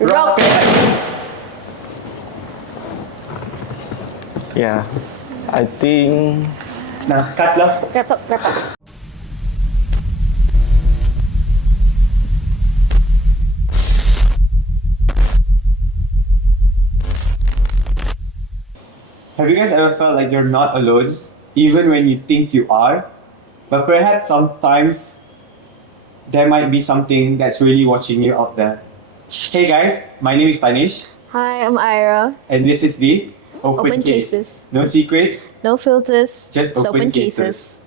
Rock. Yeah, I think. Nah, cut lah. Wrap up, wrap up. Have you guys ever felt like you're not alone, even when you think you are? But perhaps sometimes there might be something that's really watching you out there. Hey guys, my name is Tanish, Hi, I'm Ira. and this is the Open Case. cases. No secrets, No filters. just It's open cases.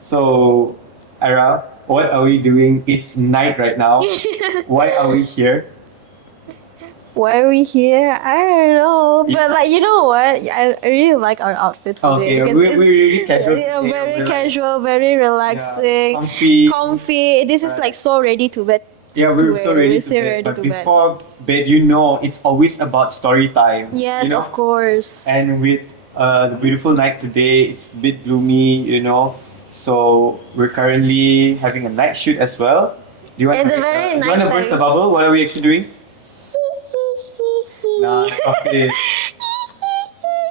So, Ira, what are we doing? It's night right now. Why are we here? Why are we here? I don't know. But like, you know what? I really like our outfits today. Okay, because we're it's- really casual. Yeah, today. very We're like- casual, very relaxing, comfy. comfy. This is like so ready to bed. Yeah, we're to so bed. ready We're to so bed. ready But to bed. before bed, you know, it's always about story time. Yes, you know? of course. And with the beautiful night today, it's a bit gloomy, you know. So we're currently having a night shoot as well. Do you want It's to a very you want to burst the nighttime. bubble? What are we actually doing? Nah, stop it.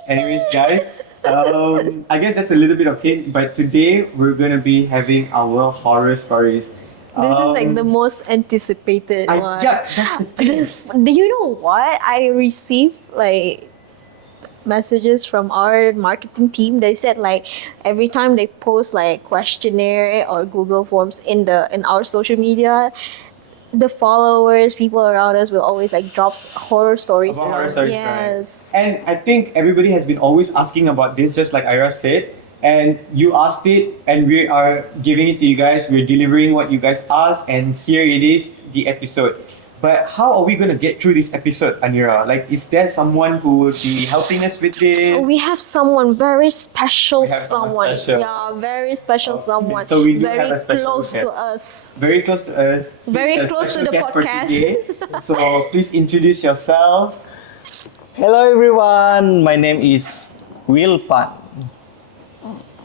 Anyways, guys, I guess that's a little bit of hint, but today we're gonna be having our horror stories. This is like the most anticipated one. Yeah, that's the thing. Do you know what? I received like messages from our marketing team. They said like every time they post like questionnaire or Google Forms in our social media, the followers, people around us will always like drop horror stories. About horror around. stories, Yes. right? And I think everybody has been always asking about this, just like Ira said. And you asked it, and we are giving it to you guys. We're delivering what you guys asked, and here it is, the episode. But how are we gonna get through this episode, Anira? Like, is there someone who will be helping us with this? We have someone very special, We have someone someone. special. Yeah, very special someone. So we do very have a special close to guest. us. Very close to us. Very A close to special the guest for podcast. today. So please introduce yourself. Hello everyone, my name is Will Pat.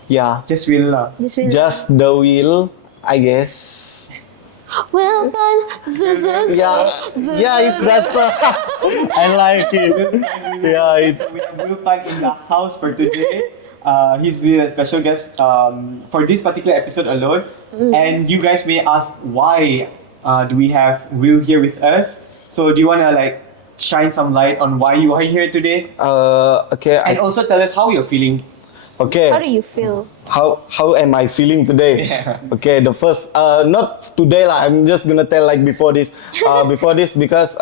Yeah, Just Will lah. just the Will, I guess. Well done. Yeah, yeah, it's that. I like it. Yeah, it's. We have Will Pine in the house for today. He's been a special guest for this particular episode alone. And you guys may ask why do we have Will here with us? So do you wanna like shine some light on why you are here today? Okay. And also tell us how you're feeling. Okay. How do you feel? How am I feeling today? Yeah. Okay, the first not today lah. I'm just gonna tell like before this because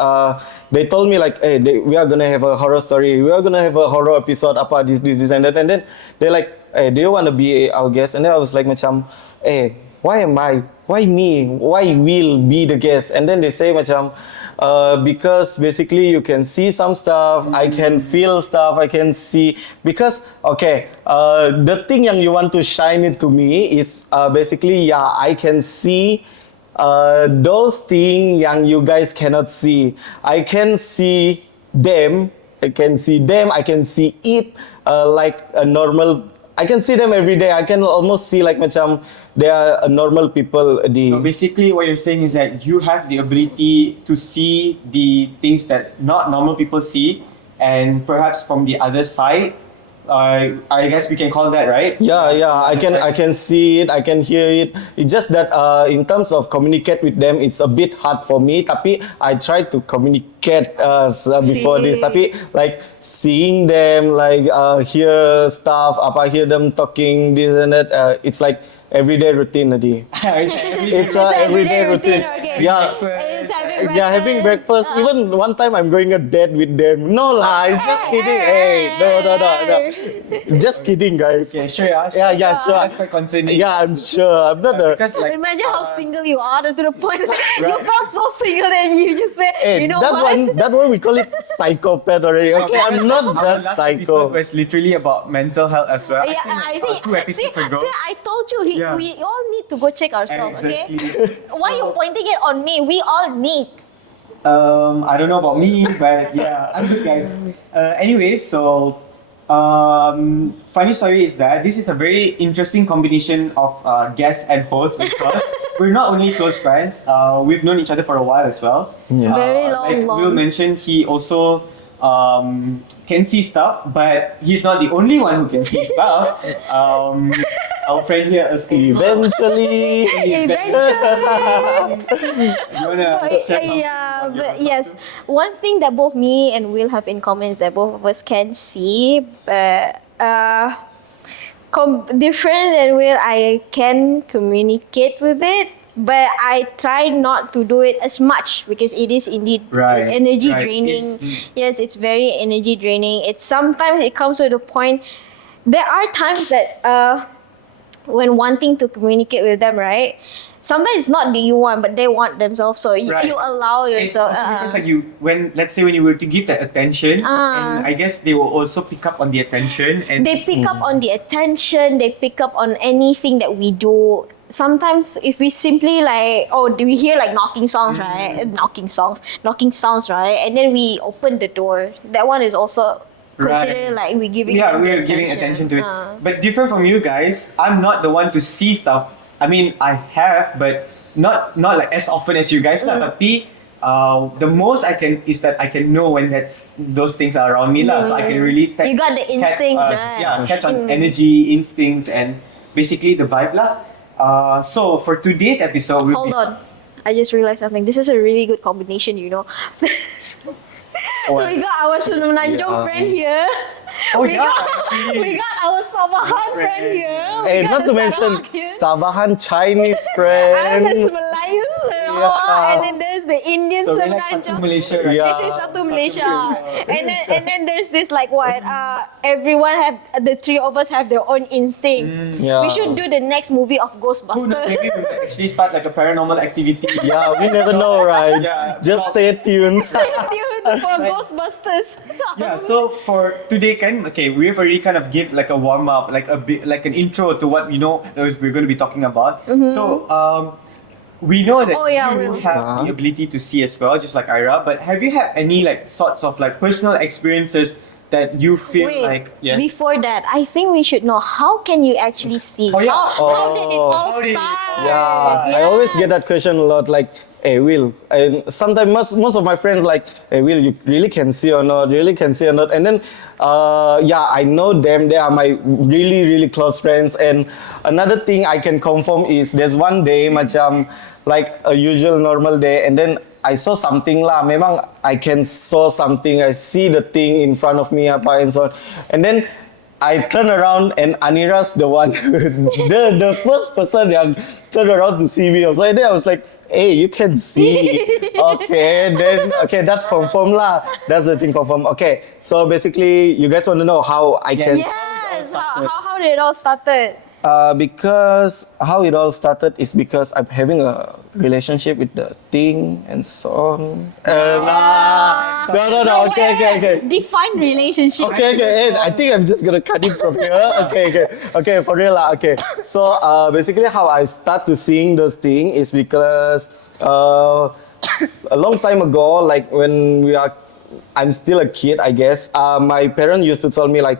they told me like, hey, we are gonna have a horror story. We are gonna have a horror episode. Apa this and that, and then they like, hey, do you wanna be our guest? And then I was like, macam, hey, why am I? Why me? Why will be the guest? And then they say macam. Because basically you can see some stuff, I can feel stuff, I can see because okay, the thing yang you want to shine it to me is basically yeah, I can see those things yang you guys cannot see. I can see them, I can see it like a normal. I can see them every day. I can almost see like macam they are a normal people. So basically what you're saying is that you have the ability to see the things that not normal people see, and perhaps from the other side, I guess we can call that, right? Yeah, I can see it, I can hear it. It's just that in terms of communicate with them, it's a bit hard for me. Tapi I try to communicate before this. Tapi like seeing them, like hear stuff, hear them talking this and that. It's like everyday routine tadi. It's a everyday routine. Okay. Yeah. It's having breakfast. Yeah, having breakfast. Even one time I'm going a date with them. No lah, it's just kidding. Hey, no. Just kidding, guys. Okay, sure. Yeah, sure. That's quite concerning. Yeah, I'm sure. I'm not a. Because like Imagine how single you are to the point you felt so single that you just said, Hey, you know that what? that one we call it psychopath already. Okay, I'm not our that last episode psycho. was literally about mental health as well. Yeah, I think. 2 episodes see, ago. I told you, Yeah. we all need to go check ourselves, okay? Exactly. Why you pointing it on me? We all need. I don't know about me, but yeah, I'm good, guys. Anyway, so funny story is that this is a very interesting combination of guests and hosts because we're not only close friends, we've known each other for a while as well. Yeah. Very Like long. Will mentioned, he also can see stuff, but he's not the only one who can see stuff. Our friend here is Eventually. You wanna share something Yeah, about your but yes, one thing that both me and Will have in common is that both of us can see, but different than Will, I can communicate with it, but I try not to do it as much because it is indeed Right, energy right. draining. It's- Yes, it's very energy draining. It's sometimes it comes to the point. There are times that when wanting to communicate with them, right? Sometimes it's not that you want, but they want themselves. So Right. you allow It's yourself. also because like when let's say when you were to give that attention, and I guess they will also pick up on the attention and They pick up on the attention. They pick up on anything that we do. Sometimes if we simply like, oh, do we hear like knocking sounds, right? Knocking sounds, right? And then we open the door. That one is also considered like we giving yeah, them the we're giving attention to it. Uh. But different from you guys, I'm not the one to see stuff. I mean, I have, but not like as often as you guys. Lah. Tapi the most I can is that I can know when those things are around me. Lah. So I can really You got the instincts, right? Yeah, catch on energy, instincts, and basically the vibe lah. So for today's episode, we'll Hold on. I just realized something. This is a really good combination, you know. What? We got our Semenanjung Yeah. friend here. Oh we yeah, got, actually. we got our Sabahan friend here. We Eh, got not the to mention Sarawak here. Sabahan Chinese I'm the friend. Melayu Sarawak, Yeah. and then there's the Indian So we're like Semenanjung. Satu Malaysia, right? Yeah. This is Satu Malaysia. Malaysia. And then there's this like what? Everyone have the three of us have their own instinct. Yeah. We should do the next movie of Who knows? Ghostbusters. Maybe we might actually start like a paranormal activity. Yeah, we never know, right? Yeah. Just stay tuned. Stay tuned for Ghostbusters. Yeah, so for today, okay, we've already kind of give like a warm up, like a bit, like an intro to what we know we're going to be talking about. So we know that Oh, yeah, you Will. have the ability to see as well, just like Ira. But have you had any like sorts of like personal experiences that you feel Wait, like yes? before that, I think we should know how can you actually see? Oh, yeah. How did it all How did it- start? Yeah, I always get that question a lot. Like, hey, Will, and sometimes most of my friends like, hey, Will, you really can see or not? Really can see or not? And then, yeah, I know them. They are my really close friends. And another thing I can confirm is there's one day, macam like a usual normal day, and then I saw something lah. Memang I can saw something. I see the thing in front of me apa and so on. And then I turn around and Anira's the one, the first person yang turn around to see me also. And then I was like, hey, you can see. Okay, then, okay, that's confirmed lah. That's the thing confirmed. Okay, so basically, you guys want to know how I can... Yes, how did it all started? Because how it all started is because I'm having a relationship with the thing and so on. No, okay. Define relationship. Okay. I think I'm just gonna cut it from here. Okay, for real lah. Okay. So basically, how I start to seeing those things is because a long time ago, like when I'm still a kid, I guess. My parents used to tell me like,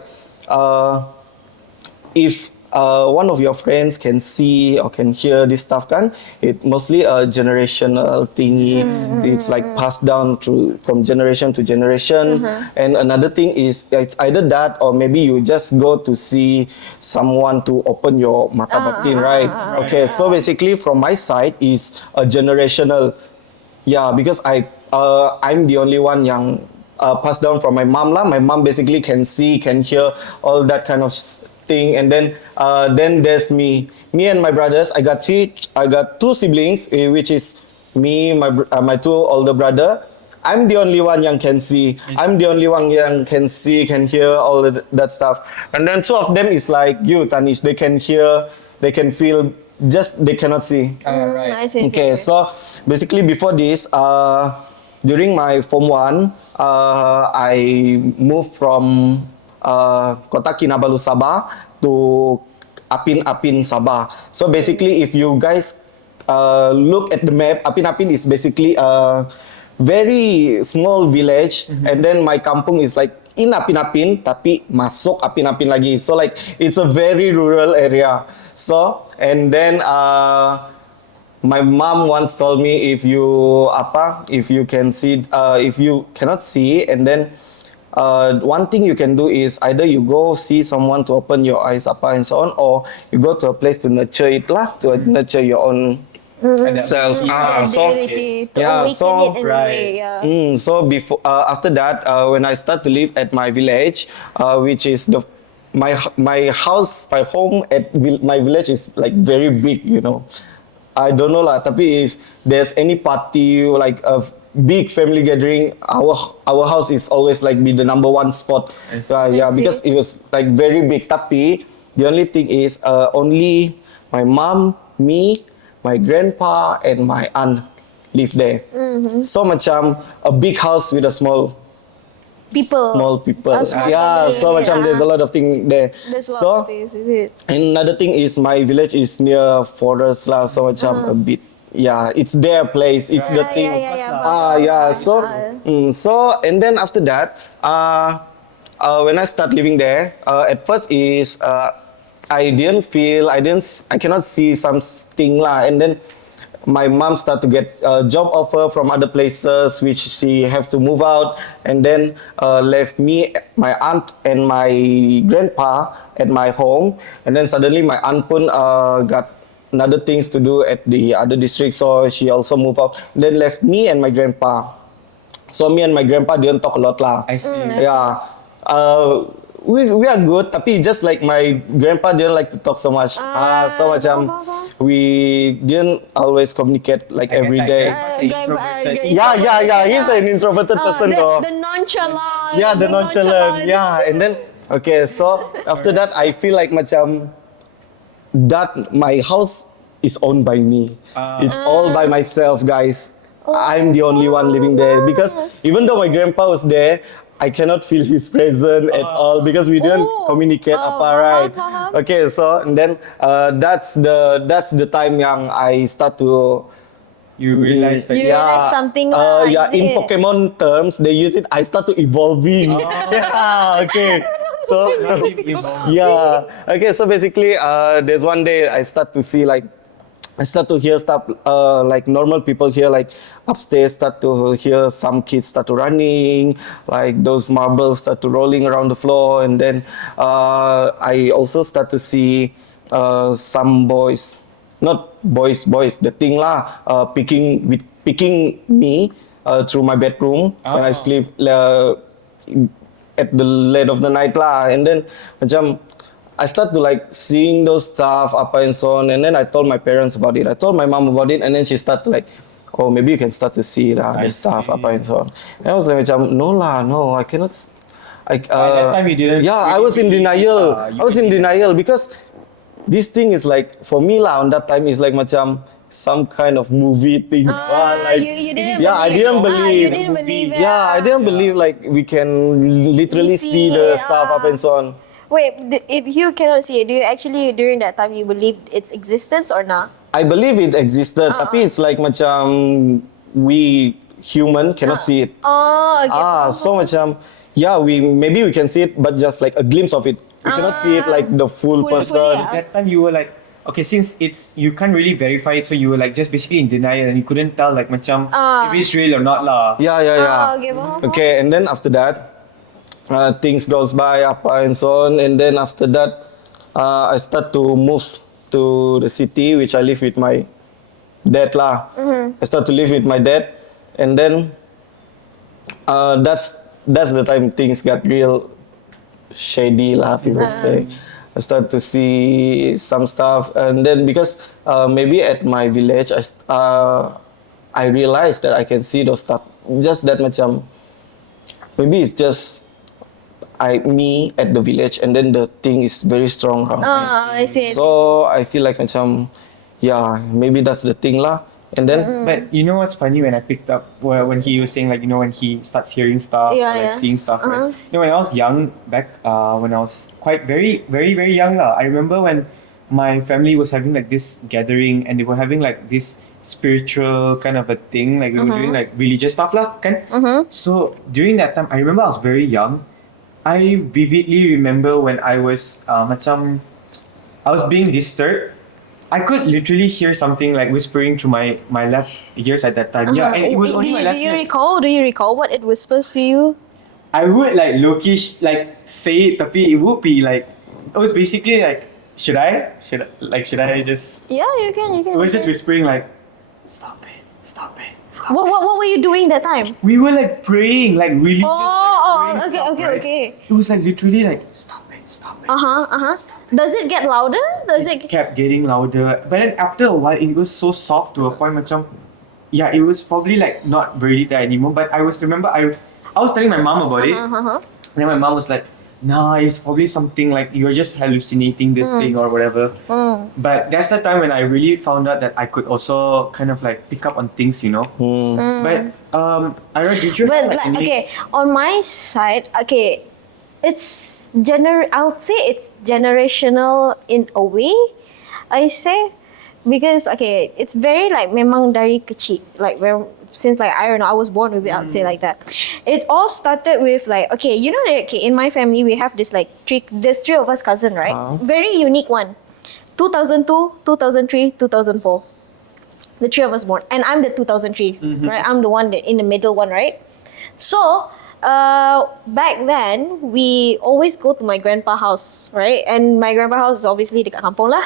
if one of your friends can see or can hear this stuff, kan? It mostly a generational thingy. It's like passed down from generation to generation. And another thing is it's either that or maybe you just go to see someone to open your mata batin, right? Okay, so basically from my side is a generational. Yeah, because I'm the only one yang passed down from my mom lah. My mom basically can see, can hear all that kind of thing, and then there's me and my brothers. I got two siblings, which is me, my two older brother. I'm the only one yang can see. I'm the only one yang can see, can hear all that stuff. And then two of them is like you, Tanish. They can hear, they can feel, just they cannot see. Right. I see. Okay, so basically before this, during my Form 1, I moved from Kota Kinabalu, Sabah to Apin Sabah. So basically, if you guys look at the map, Apin is basically a very small village, and then my kampung is like in Apin-Apin tapi masuk Apin-Apin lagi. So like it's a very rural area. So and then my mom once told me if you can see if you cannot see, and then one thing you can do is either you go see someone to open your eyes and so on, or you go to a place to nurture it lah, to nurture your own self. So Ability to yeah, awaken so it in a way, yeah. so before after that, when I start to live at my village, which is my house, my home at my village is like very big, you know. I don't know lah, tapi if there's any party like a big family gathering, our house is always like be the number one spot. Yeah, because it was like very big. Tapi the only thing is only my mom, me, my grandpa and my aunt live there. So macam a big house with a small people. Small Yeah, family, so macam there's a yeah. lot of thing there. There's a lot So of space, is it? and another thing is my village is near forest lah, so macam a bit, yeah, it's their place, it's the thing. Yeah. So so and then after that, when I start living there, at first is I cannot see something lah, and then my mom start to get a job offer from other places which she have to move out, and then left me, my aunt and my grandpa at my home, and then suddenly my aunt pun got another things to do at the other district, so she also moved out, and then left me and my grandpa. So me and my grandpa didn't talk a lot lah. I see. Yeah. We are good, tapi just like my grandpa didn't like to talk so much. So macam we didn't always communicate like every day. Yeah. He's an introverted person though. The nonchalant. Yeah, the nonchalant. Yeah, and then okay, so after that I feel like macam that my house is owned by me. It's all by myself, guys. I'm the only one living there because even though my grandpa was there, I cannot feel his presence at all because we didn't communicate right? Okay, so and then that's the time yang I start to You realize that You realize something yeah, is in it? Pokemon terms they use it. I start to evolving. Yeah, okay. So yeah, okay. So basically, there's one day I start to hear stuff like normal people here, like upstairs start to hear some kids start to running, like those marbles start to rolling around the floor, and then I also start to see some boys, not boys, the thing lah, picking me through my bedroom when I sleep at the late of the night lah, and then macam I start to like seeing those stuff and so on, and then I told my parents about it. I told my mom about it, and then she started to like, oh, maybe you can start to see the stuff and so on. And I was like, no, I cannot. at that time you didn't. Yeah, I was in denial. I was in denial because this thing is like for me lah. On that time is like macam some kind of movie thing. You didn't I didn't believe. You didn't believe it. Yeah, I didn't believe like we can literally see the stuff and so on. Wait, if you cannot see it, do you actually during that time you believed its existence or not? I believe it existed, tapi it's like macam we human cannot see it. Oh, okay. So macam maybe we can see it, but just like a glimpse of it. We cannot see it like the full person. At that time you were like, okay, since you can't really verify it, so you were like just basically in denial and you couldn't tell like macam if it's real or not lah. Yeah. Okay, Okay, and then after that, things goes by and so on, and then after that, I start to move to the city, which I live with my dad lah. I start to live with my dad, and then that's the time things got real shady lah, people say. I start to see some stuff, and then because maybe at my village, I realized that I can see those stuff. Just that macam maybe it's just me at the village, and then the thing is very strong around. I see. So I feel like macam, maybe that's the thing lah. And then, but you know what's funny when I picked up when he was saying like when he starts hearing stuff, seeing stuff. Right? When I was young back, when I was quite very very very young lah. I remember when my family was having like this gathering, and they were having like this spiritual kind of a thing, like we were doing like religious stuff lah, kan? So during that time, I remember I was very young. I vividly remember when I was macam I was being disturbed. I could literally hear something like whispering through my left ears at that time. Yeah, and it was only my left ear. Do you recall what it whispers to you? I would like low-key like say it, tapi it would be like it was basically like should I just Yeah, you can. it was just whispering like stop it. What were you doing that time? We were like praying like really just like, praying stuff, right? Okay. It was like literally like stop it. Does it get louder? It kept getting louder, but then after a while it was so soft to a point macam yeah, it was probably like not really there anymore. But I was telling my mom about it, and then my mom was like, nah, it's probably something like you're just hallucinating this thing or whatever. But that's the time when I really found out that I could also kind of like pick up on things, you know. But Ira, did you But have like, any? okay, on my side, okay, it's I would say it's generational in a way. I say because okay, it's very like memang dari kecil, like since like I don't know, I was born with it. I would say like that. It all started with like okay, you know that okay, in my family we have this like there's three of us cousin, right? Very unique one. 2002, 2003, 2004. The three of us born, and I'm the 2003, right? I'm the one that in the middle one, right? So back then we always go to my grandpa house, right? And my grandpa house is obviously dekat kampung lah.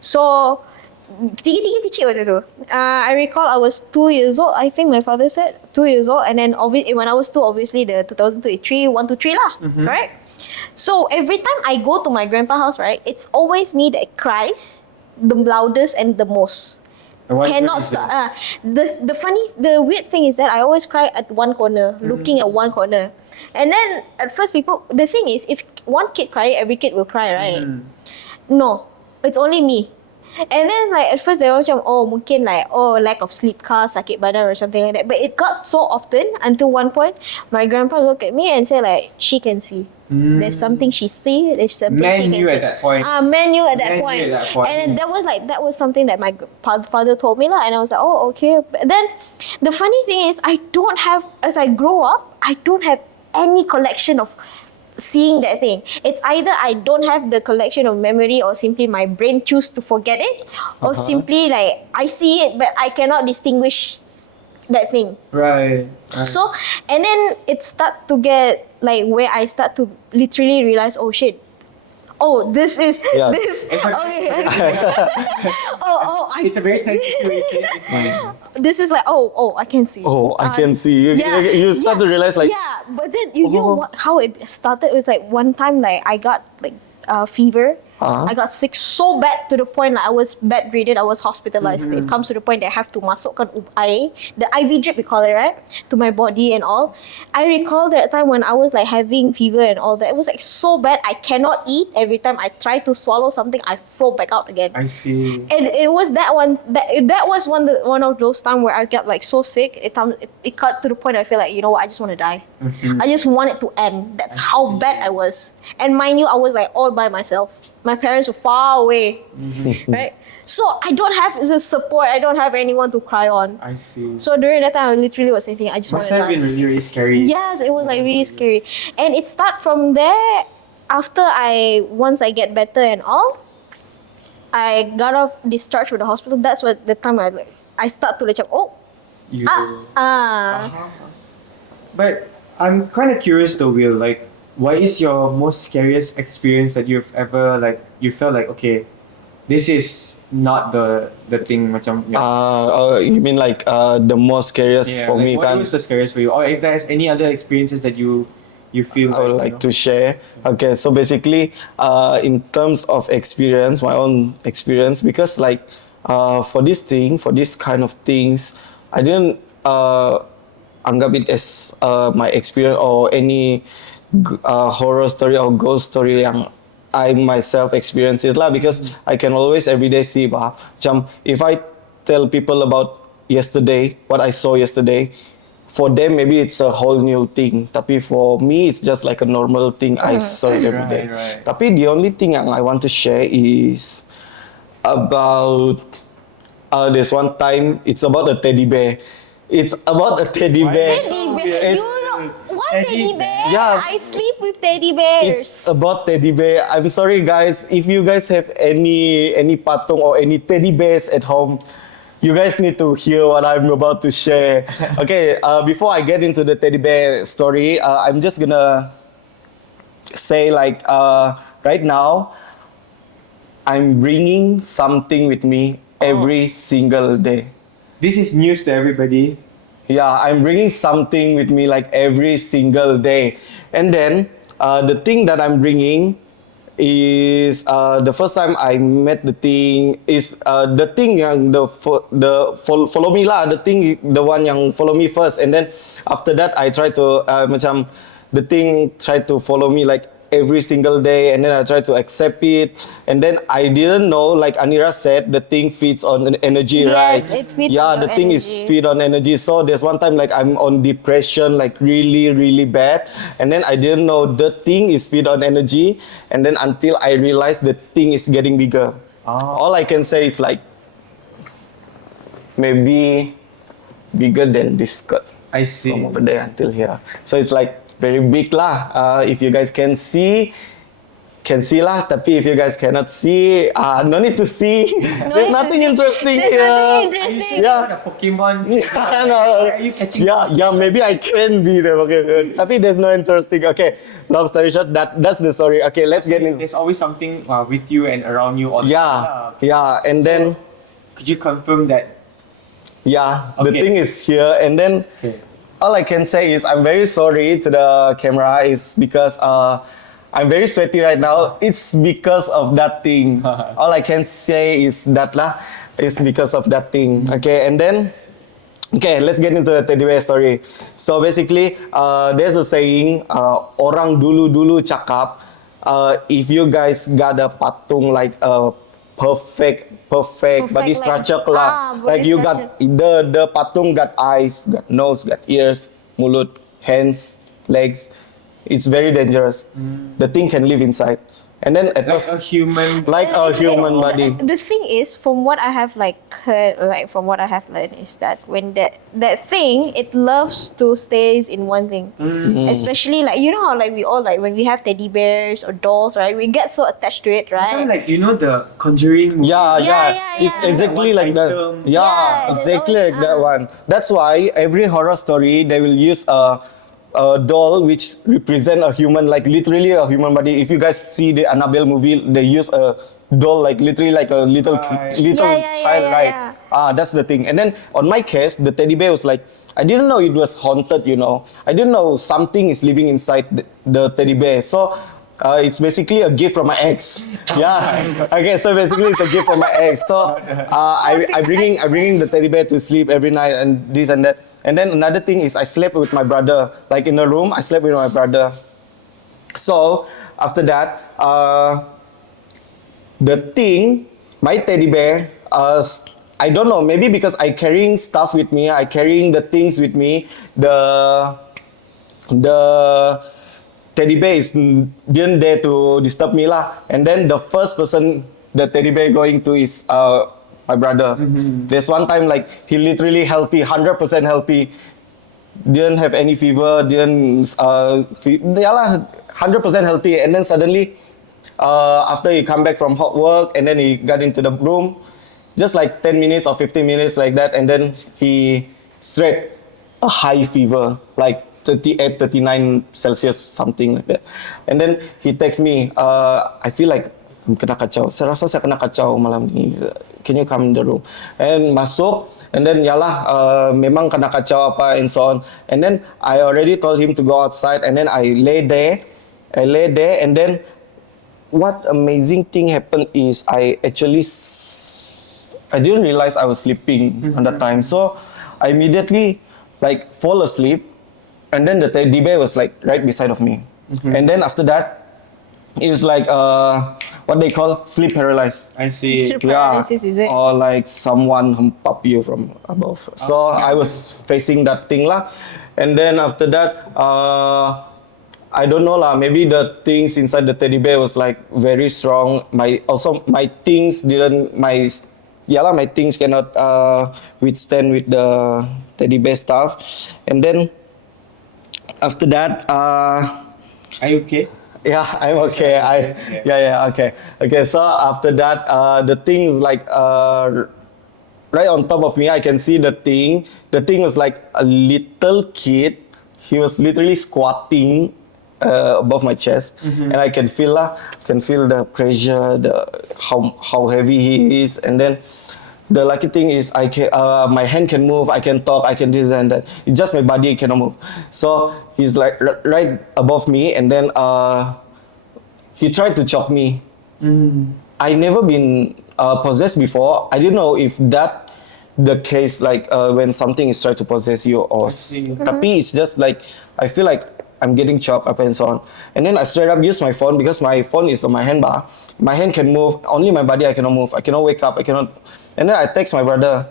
So tiga kecil waktu tu. I recall I was 2 years old. I think my father said 2 years old, and then when I was 2, obviously the 2003, 1, 2, 3 lah, right? So every time I go to my grandpa house, right, it's always me that cries the loudest and the most. Cannot stop. The weird thing is that I always cry at one corner, looking at one corner. And then at first the thing is, if one kid cry, every kid will cry, right? No, it's only me. And then like at first they were macam mungkin like lack of sleep sakit badan or something like that. But it got so often until one point my grandpa looked at me and said like she can see. There's something she see. There's something she can see. At that point. Man knew at that point. And that was something that my father told me lah. And I was like okay. But then the funny thing is as I grow up, I don't have any collection of seeing that thing. It's either I don't have the collection of memory or simply my brain choose to forget it or simply like I see it but I cannot distinguish that thing. Right. So and then it start to get like where I start to literally realize shit. This is this. Okay. It's a very tense situation. This is like I can see. I can see. You start to realize like but then you know how it started. It was like one time like I got like fever. I got sick so bad to the point like I was bedridden. I was hospitalized. It comes to the point that I have to masukkan air, the IV drip we call it, right, to my body and all. I recall that time when I was like having fever and all that. It was like so bad. I cannot eat. Every time I try to swallow something, I throw back out again. I see. And it was that was one of those times where I got like so sick. It got to the point I feel like, you know what, I just want to die. I just want it to end. That's how bad I was. And mind you, I was like all by myself. My parents were far away, right? So I don't have the support. I don't have anyone to cry on. I see. So during that time, I literally was thinking, I just want Must to die. have been really, really scary. Yes, it was like really scary. And it started from there. After once I get better and all, I got off discharged from the hospital. That's what the time I start to like, But I'm kind of curious though, Will. Like, what is your most scariest experience that you've ever like? You felt like okay, this is not the thing. Macam you mean like the most scariest for me? What was the scariest for you? Or if there's any other experiences that you feel I would like to share. Okay, so basically, in terms of experience, my own experience, because like for this kind of things, I didn't anggap it as my experience or any horror story or ghost story yang I myself experience it lah, because I can always every day see macam if I tell people about yesterday, what I saw yesterday, for them maybe it's a whole new thing, tapi for me it's just like a normal thing. I saw it every day. Right. Tapi the only thing yang I want to share is about there's one time, it's about a teddy bear. It's about a teddy bear. Teddy bear. You know, want Teddy teddy bear. Yeah. I sleep with teddy bears. It's about teddy bear. I'm sorry, guys. If you guys have any patung or any teddy bears at home, you guys need to hear what I'm about to share. Okay. Before I get into the teddy bear story, I'm just gonna say like right now, I'm bringing something with me every single day. This is news to everybody. Yeah, I'm bringing something with me like every single day. And then the thing that I'm bringing is the first time I met the thing is the thing yang follow me lah, the one yang follow me first, and then after that I try to macam the thing try to follow me like every single day, and then I try to accept it, and then I didn't know, like Anira said, the thing feeds on energy, right? Yes, it feeds yeah, on the your thing is energy. feed on energy. So there's one time like I'm on depression, like really bad, and then I didn't know the thing is feed on energy, and then until I realized the thing is getting bigger. All I can say is like maybe bigger than this skirt I see. from over there until here. So it's like very big lah. If you guys can see lah. Tapi if you guys cannot see, no need to see. There's need to nothing see. interesting There's here. nothing interesting. Yeah. What a Pokemon. No. Are you catching? Yeah, maybe I can be the Pokemon. Tapi there's no interesting. Okay, long story short, that's the story. Okay, let's get in. There's always something with you and around you all the time. Yeah, and then Could you confirm that? yeah, the Okay. thing is here, and then Okay. all I can say is I'm very sorry to the camera. It's because I'm very sweaty right now. It's because of that thing. All I can say is that lah. It's because of that thing. Okay, and then let's get into the teddy bear story. So basically, there's a saying, orang dulu cakap, if you guys got a patung like a perfect body like- structure lah. body Like you got the patung got eyes, got nose, got ears, mulut, hands, legs. It's very dangerous. The thing can live inside. And then at Like first, a human. like a human body. The thing is, from what I have like heard, like from what I have learned, is that when that thing, it loves to stays in one thing. Especially like you know how like we all like when we have teddy bears or dolls, right? We get so attached to it, right? Macam like you know the Conjuring. movie? Yeah. Yeah, It's yeah. exactly One like that. item. Yeah, Yeah, there's exactly always- like that one. That's why every horror story they will use a doll which represent a human, like literally a human body. If you guys see the Annabelle movie, they use a doll like literally like a little Right. child, Yeah, right? yeah. That's the thing. And then on my case, the teddy bear was like, I didn't know it was haunted. You know, I didn't know something is living inside the teddy bear. So. It's basically a gift from my ex. Yeah. Okay. So basically, it's a gift from my ex. So I bringing the teddy bear to sleep every night and this and that. And then another thing is I slept with my brother. Like in the room, I slept with my brother. So after that, the thing, my teddy bear, I don't know. Maybe because I carrying stuff with me, I carrying the things with me. The teddy bear didn't dare to disturb me lah. And then the first person the teddy bear going to is my brother. There's one time like he literally healthy, 100% healthy, didn't have any fever, didn't 100% healthy. And then suddenly after he come back from hot work and then he got into the room, just like 10 minutes or 15 minutes like that, and then he straight a high fever, like 38, 39 Celsius, something like that. And then he texts me, I feel like kena kacau. Saya rasa saya kena kacau malam ni. Can you come in the room? And masuk, and then yalah, memang kena kacau apa and so on. And then I already told him to go outside, and then I lay there, and then what amazing thing happened is I didn't realize I was sleeping on that time. So I immediately like fall asleep. And then the teddy bear was like right beside of me. And then after that, it was like what they call sleep paralyzed. I see. Sleep paralysis, is it? Or like someone humpap you from above. So I was facing that thing lah. And then after that, I don't know lah. Maybe the things inside the teddy bear was like very strong. My things cannot withstand with the teddy bear stuff. And then after that, Are you okay? yeah, I'm okay. Okay. So after that, the thing is like right on top of me. I can see the thing. The thing was like a little kid. He was literally squatting above my chest, and I can feel the pressure, the how heavy he is, and then. The lucky thing is I can, my hand can move, I can talk, I can this and that. It's just my body cannot move. So he's like right above me, and then he tried to choke me. I never been possessed before. I didn't know if that the case like when something is trying to possess you or tapi it's just like I feel like I'm getting choked up and so on. And then I straight up use my phone because my phone is on my handbar. My hand can move, only my body I cannot move. I cannot wake up, I cannot. And then I text my brother.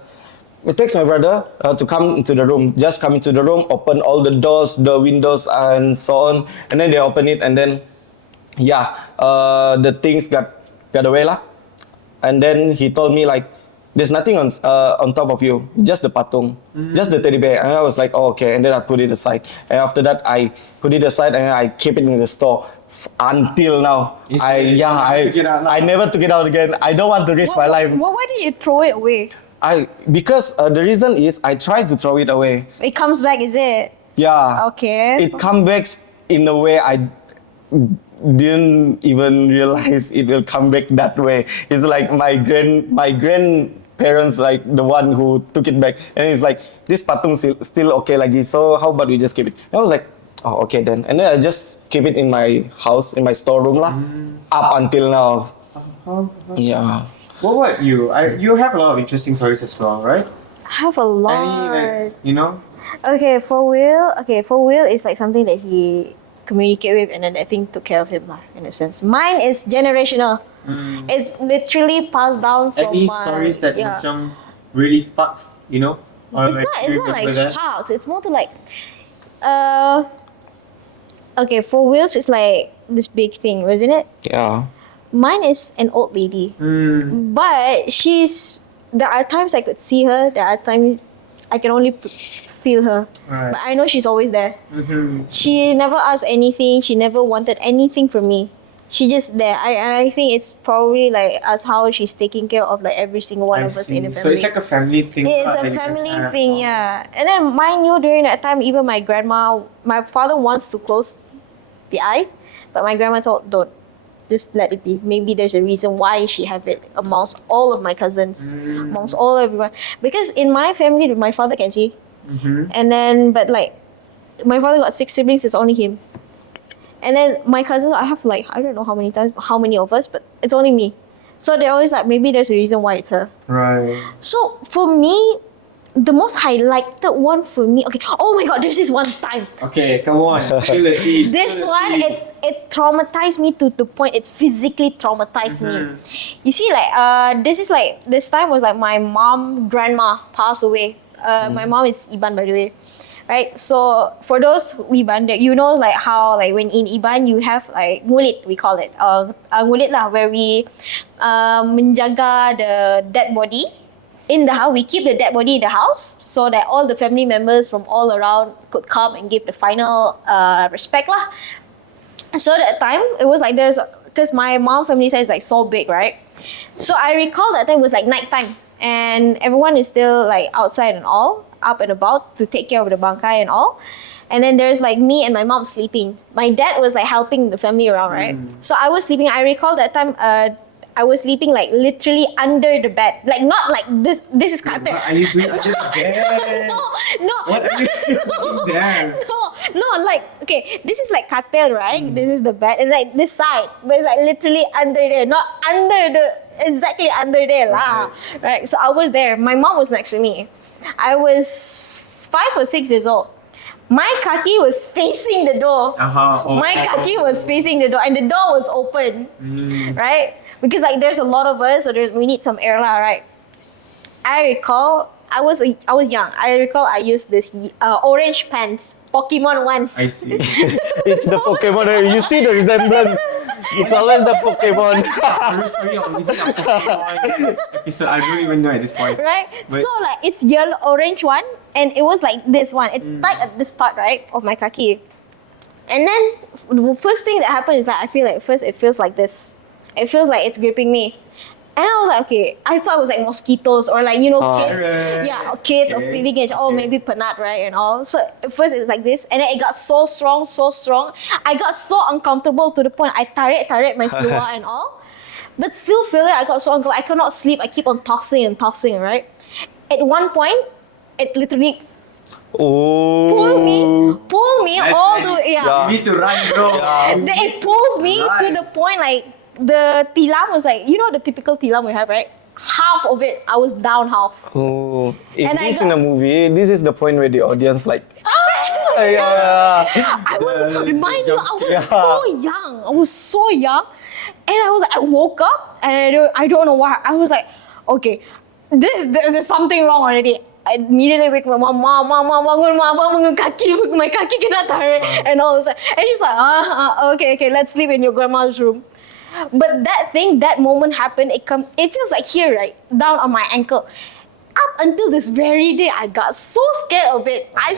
To come into the room. Just come into the room, open all the doors, the windows, and so on. And then they open it, and then, the things got away lah. And then he told me like, there's nothing on top of you, just the patung, just the teddy bear. And I was like, oh, okay. And then I put it aside. And after that, I put it aside and I keep it in the store. Until now, I never took it out again. I don't want to risk my life. Why did you throw it away? Because the reason is I tried to throw it away. It comes back, is it? Yeah. Okay. It comes back in a way I didn't even realize it will come back that way. It's like my grandparents like the one who took it back, and it's like this patung still okay lagi. So how about we just keep it? And I was like, oh, okay then. And then I just keep it in my house, in my storeroom lah, up until now. Yeah. What about you? You have a lot of interesting stories as well, right? I have a lot. Any, like, you know? Okay, for Will is like something that he communicate with, and then I think took care of him lah, in a sense. Mine is generational. It's literally passed down from Any stories that macam really sparks, you know? Or It's not like sparks. It's more to like, okay, for Will's it's like this big thing, wasn't it? Yeah. Mine is an old lady, but there are times I could see her. There are times I can only feel her, but I know she's always there. She never asked anything. She never wanted anything from me. She just there. I think it's probably like that's how she's taking care of like every single one of us in the family. So it's like a family thing. It's a family thing, yeah. And then mind you, during that time, even my father wants to close the eye, but my grandma told, don't. Just let it be. Maybe there's a reason why she have it amongst all of my cousins, amongst all everyone. Because in my family, my father can see. And then, but like, my father got 6 siblings, it's only him. And then my cousins, I have like, I don't know how many of us, but it's only me. So they're always like, maybe there's a reason why it's her. Right. So for me, the most highlighted one for me, okay, oh my god, there's this one time. Okay, come on. Spill the tea. This one, it traumatized me to the point it's physically traumatized me. You see, like, this time was like my grandma passed away. My mom is Iban, by the way. Right? So, for those Iban, you know, like how, like, when in Iban, you have, like, ngulit, we call it. Ngulit lah, where we menjaga the dead body in the house. We keep the dead body in the house so that all the family members from all around could come and give the final respect lah. So that time, it was like because my mom family side is like so big, right? So I recall that time was like nighttime and everyone is still like outside and all, up and about to take care of the bangkai and all. And then there's like me and my mom sleeping. My dad was like helping the family around, right? So I was sleeping. I recall that time, I was sleeping like literally under the bed. Like not like this. This is cartel. What are you doing under the bed? No. What are you doing there? No, like, okay, this is like cartel, right? This is the bed, and like this side, but it's like literally under there, not exactly under there lah. Right? So I was there. My mom was next to me. I was 5 or 6 years old. My kaki was facing the door. My kaki was facing the door, and the door was open, right? Because like there's a lot of us, so we need some air lah, right? I recall I was young. I recall I used this orange pants, Pokemon ones. I see. It's the Pokemon. You see the resemblance. It's always the Pokemon. True story of missing a Pokemon episode. I don't even know at this point. Right? But so like it's yellow, orange one, and it was like this one. It's tight at this part, right, of my kaki. And then the first thing that happened is that I feel like first it feels like this. It feels like it's gripping me. And I was like, okay, I thought it was like mosquitoes or like, kids. Alright. Yeah, kids or Okay. feeling it. Oh, maybe penat, right? And all. So at first it was like this. And then it got so strong, so strong. I got so uncomfortable to the point I tarik my seluar and all. But still feel it. I got so uncomfortable. I cannot sleep. I keep on tossing and tossing, right? At one point, it literally Oh. pull me all the way. Yeah. You need to run, bro. Then it pulls me to Right. the point like the tilam was like, the typical tilam we have, right? Half of it, I was down half. Oh. If And I this got- in a movie, this is the point where the audience like, Ah! yeah. I was, remind you, I was Yeah. so young. I was so young. And I woke up and I don't know why. I was like, okay, there's something wrong already. I immediately wake my mom, bangun kaki, my kaki kena tarik. And all of a sudden, and she's like, okay, let's sleep in your grandma's room. But that moment happened, it feels like here, right? Down on my ankle. Up until this very day, I got so scared of it. I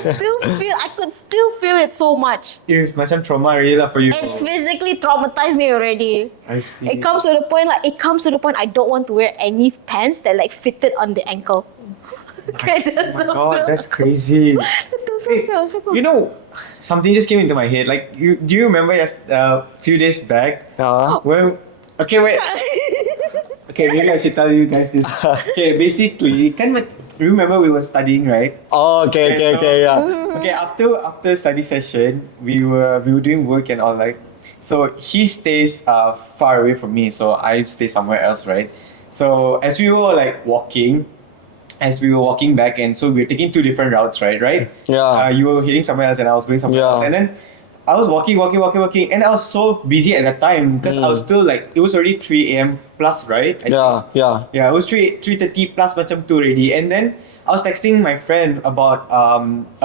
could still feel it so much. It's macam trauma already lah for you. It's physically traumatized me already. I see. It comes to the point I don't want to wear any pants that like fitted on the ankle. Oh my god, that's crazy. Hey, you know, something just came into my head. Like, do you remember a few days back? Well, okay, wait. Okay, maybe I should tell you guys this. Okay, basically, remember we were studying, right? Oh, okay, yeah. Okay, after study session, we were doing work and all, like. So he stays far away from me, so I stay somewhere else, right? So as we were like walking back, and so we were taking two different routes, right? Yeah. You were heading somewhere else, and I was going somewhere Yeah. else, and then I was walking, and I was so busy at that time because I was still like, it was already 3 a.m. plus, right? I think. Yeah. It was 3:30 plus macam tu already, and then I was texting my friend about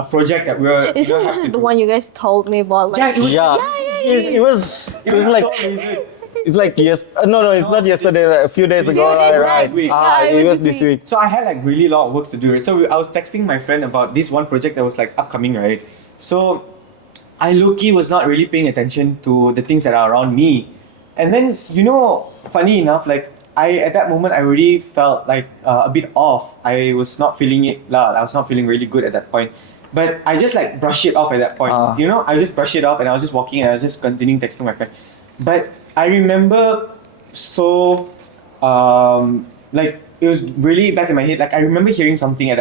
a project that we were. This is the one you guys told me about. Like, Yeah, It was like, so amazing. it's like no, it's not yesterday, like a few days ago, days right? last week. It was this week. So I had like really a lot of work to do. Right? So I was texting my friend about this one project that was like upcoming, right? So I low-key was not really paying attention to the things that are around me. And then, funny enough, like at that moment, I really felt like a bit off. I was not feeling it lah. I was not feeling really good at that point. But I just like brushed it off at that point. I just brushed it off, and I was just walking, and I was just continuing texting my friend. But I remember like it was really back in my head. Like I remember hearing something at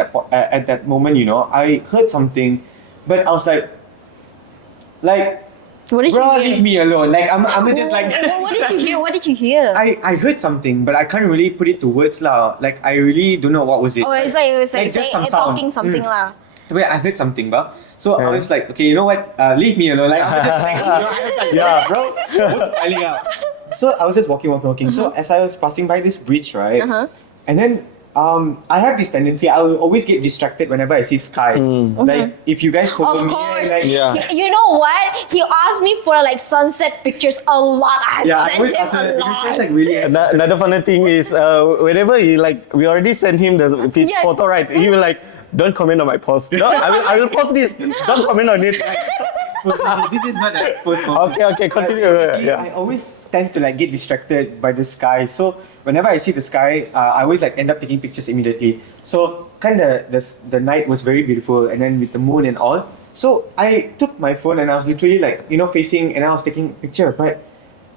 that moment. I heard something, but I was like, what did bro, you hear? leave me alone. Like I'm just like. What did you hear? What did you hear? I heard something, but I can't really put it to words lah. Like I really don't know what was it. Oh, it's like Like, just some sound. talking something lah. Wait, I heard something, but so I was like, okay, you know what? Leave me alone. Like I was just like, Yeah, bro. What's piling up? So I was just walking. So as I was passing by this bridge, right, and then I have this tendency. I will always get distracted whenever I see sky. Like if you guys follow Of me, course. like, Yeah. You know what? He asked me for like sunset pictures a lot. I I always sent ask him her, a this lot. guy's like really. Another funny thing is, whenever we already sent him the Yeah. photo, right? He will like, don't comment on my post. No, I will post this. Don't comment on it. This is not an exposed moment. Okay, continue. Basically, Yeah. I always tend to like get distracted by the sky. So whenever I see the sky, I always like end up taking pictures immediately. So kind of the night was very beautiful, and then with the moon and all. So I took my phone and I was literally like facing, and I was taking a picture. But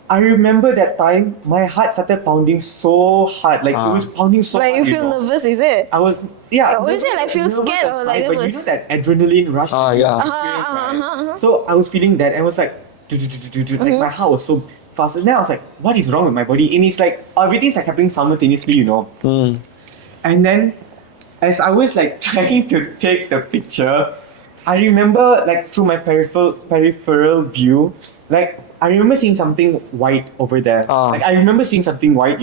I remember that time my heart started pounding so hard, like it was pounding so Like hard. you feel nervous, is it? I was Always say like feel nervous scared or like aside, but you nervous. know that adrenaline rush. that you Yeah. experience, right? So I was feeling that, and I was like, like my heart was so fast. And then I was like, what is wrong with my body? And it's like everything's like happening simultaneously, And then as I was like trying to take the picture, I remember like through my peripheral view, like I remember seeing something white over there. Like I remember seeing something white,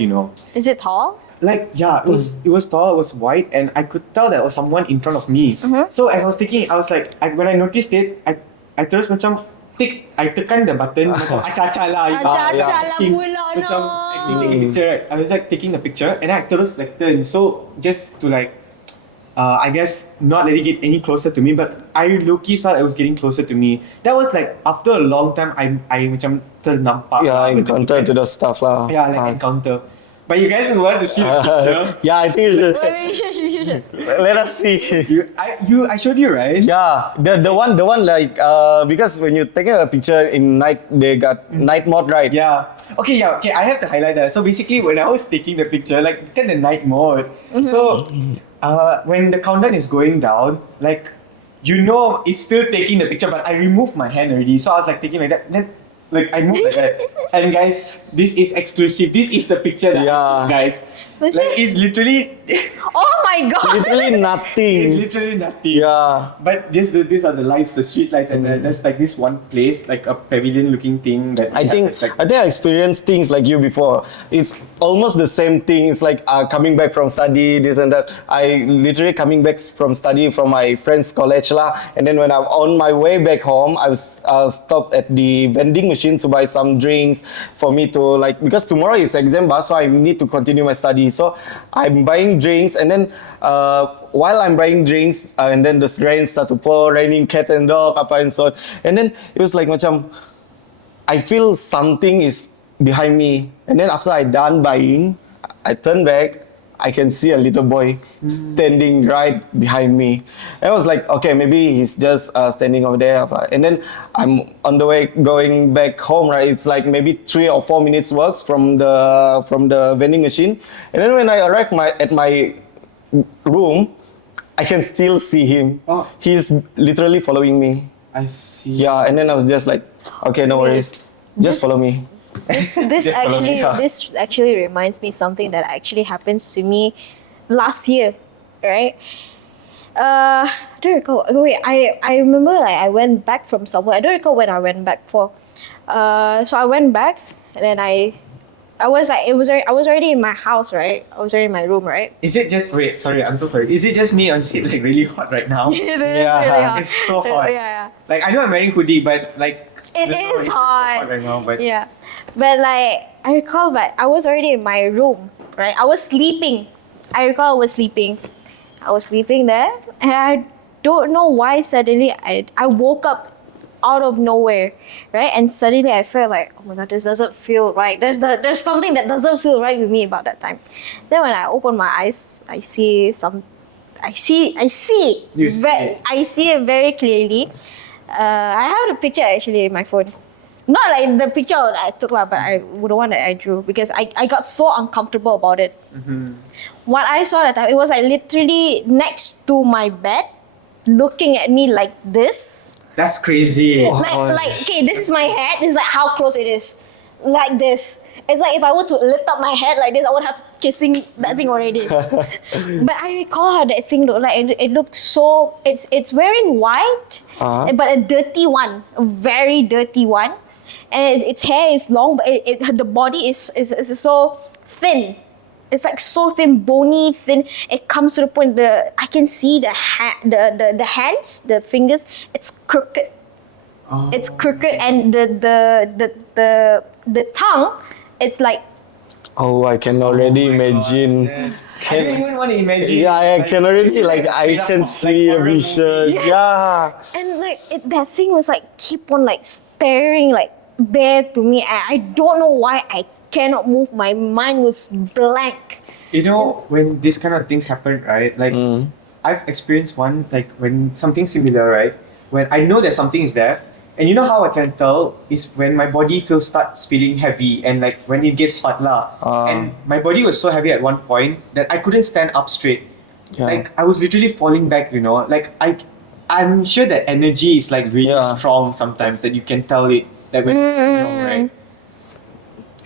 Is it tall? Like it was tall, it was white, and I could tell that was someone in front of me. So as I was taking, I was like, when I noticed it, I terus macam I tekan the button macam aca-aca lah. Aca-aca lah pula, Macam no. taking the picture, right? I was like taking the picture, and then I terus like turn. So just to like I guess not letting it any closer to me, but I low-key felt it was getting closer to me. That was like after a long time I macam ternampak Yeah, lah benda encounter tu to kan. the stuff lah. Yeah, like encounter. But you guys want to see the picture? Yeah, I think you should. Wait, should. Let us see. I showed you, right? Yeah, the one like because when you're taking a picture in night, they got night mode, right? Yeah. Okay, I have to highlight that. So basically, when I was taking the picture, like kind of night mode. So, when the countdown is going down, like it's still taking the picture, but I removed my hand already. So I was like taking like that. Then, like I moved like that. And guys, this is exclusive. This is the picture that I took, guys. Was Like it? it's literally, Oh my god! Literally it's nothing. literally nothing. Yeah. But these are the lights, the street lights, and there's like this one place, like a pavilion-looking thing that I think it's like, I experienced things like you before. It's almost the same thing. It's like coming back from study, this and that. I literally coming back from study from my friend's college lah. And then when I'm on my way back home, I was stopped at the vending machine to buy some drinks for me to like because tomorrow is exam bar, so I need to continue my study. So I'm buying drinks, and then while I'm buying drinks, and then the rain start to pour, raining cat and dog, apa and so on. And then it was like macam I feel something is behind me. And then after I done buying, I turn back, I can see a little boy standing right behind me. And I was like, okay, maybe he's just standing over there. And then I'm on the way going back home, right? It's like maybe 3 or 4 minutes works from the vending machine. And then when I arrive at my room, I can still see him. Oh. He's literally following me. I see. Yeah, and then I was just like, okay, no worries. Just follow me. This Just follow me, yeah. this actually reminds me something that actually happens to me last year, right? I don't recall. Wait, I remember like I went back from somewhere. I don't recall when I went back for. So I went back and then I was like I was already in my house, right? I was already in my room, right? Is it just wait? Sorry, I'm so sorry. Is it just me or is it like really hot right now? It is Yeah. really hot. It's so hot. Yeah. Like I know I'm wearing hoodie, but like It I don't know, is it's just so hot. right now. But Yeah, but like I recall, but I was already in my room, right? I was sleeping. I recall I was sleeping. I was sleeping there, and I don't know why suddenly I woke up out of nowhere, right? And suddenly I felt like, oh my god, this doesn't feel right. There's something that doesn't feel right with me about that time. Then when I open my eyes, I see You see it. I see it very clearly. I have the picture actually in my phone. Not like the picture that I took lah, but the one that I drew because I got so uncomfortable about it. What I saw that time, it was like literally next to my bed, looking at me like this. that's crazy. Like okay, this is my head. This is like how close it is, like this. It's like if I were to lift up my head like this, I would have kissing that thing already. But I recall how that thing looked like. It looked so. It's wearing white, but a dirty one, a very dirty one, and its hair is long, but the body is so thin. It's like so thin, bony, thin. It comes to the point I can see the hands, the fingers. It's crooked. It's crooked, and the tongue. It's like Oh, I can already imagine. I don't even want to imagine. Yeah, I can already like I straight can up, see like, a horror vision. movie. Yeah. and like that thing was like keep on like staring like there to me. I don't know why I cannot move. My mind was blank. You know, when these kind of things happen, right? Like, I've experienced one, like, when something similar, right? When I know that something is there, and you know how I can tell is when my body starts feeling heavy and like when it gets hot lah. And my body was so heavy at one point that I couldn't stand up straight. Yeah. Like, I was literally falling back, you know? Like, I'm sure that energy is like really Yeah. strong sometimes that you can tell it that when it's strong, right?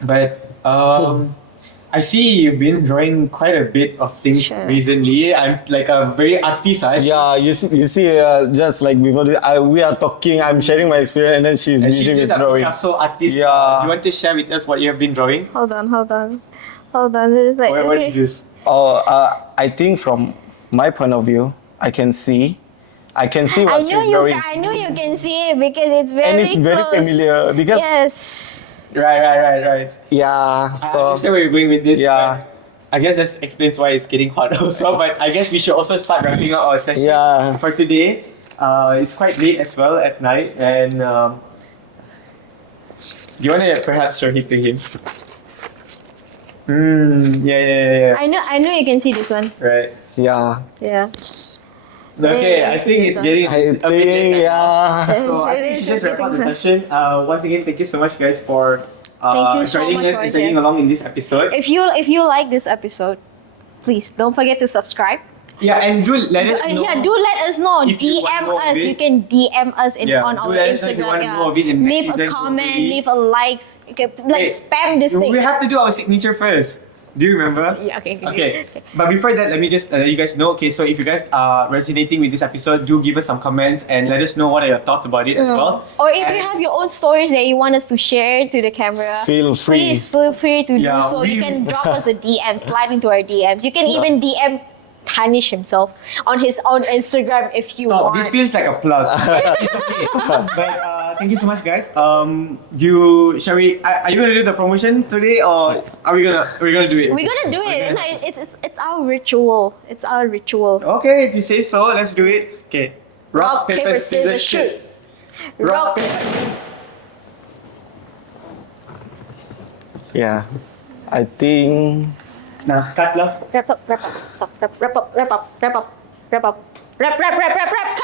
But I see you've been drawing quite a bit of things Sure. recently. I'm like a very artist. Yeah, you see just like before this, we are talking, I'm sharing my experience, and then she's And busy she's with just a drawing. Picasso artist. Yeah. You want to share with us what you have been drawing? Hold on. This is like What is this? Oh, I think from my point of view, I can see what she's drawing. I know you can see it because it's very And it's very close. familiar because Yes. Right. yeah, I so understand where you're going with this. Yeah. but I guess that explains why it's getting hot also. But I guess we should also start wrapping up our session for today. It's quite late as well at night, and do you want to perhaps show it to him? Yeah. I know you can see this one. Right. Yeah. Yeah. Okay, Yeah, I think it's getting I a bit late think, now. yeah. So I think we should just wrap up the session. Once again, thank you so much, guys, for Thank you so joining much, us and Roger. joining along in this episode. If you like this episode, please don't forget to subscribe. Yeah, and do let us know. Yeah, do let us know. if you want DM more of us. it. You can DM us on do our let us know if you Instagram. want Yeah. more of it in next Leave a season, comment. hopefully. Leave a likes. Okay, like Wait, spam this thing. We have to do our signature first. Do you remember? Yeah, okay. Okay. But before that, let me just let you guys know. Okay, so if you guys are resonating with this episode, do give us some comments and let us know what are your thoughts about it as well. Or if And- you have your own stories that you want us to share to the camera, Feel free. Please feel free to Yeah, do so. You we- can drop us a DM, slide into our DMs. You can even DM Tanish himself on his own Instagram if you Stop. want. This feels like a plug. But it's okay. But thank you so much, guys. Shall we? Are you gonna do the promotion today, or are we gonna do it? We're gonna do it. No, it's our ritual. It's our ritual. Okay, if you say so, let's do it. Okay. Rock, paper, scissors, shoot. Rock, paper. Yeah. I think. Nah, cut lah. Wrap up. Wrap up. Wrap up. Wrap up. Wrap up. Wrap up. Wrap up. Wrap.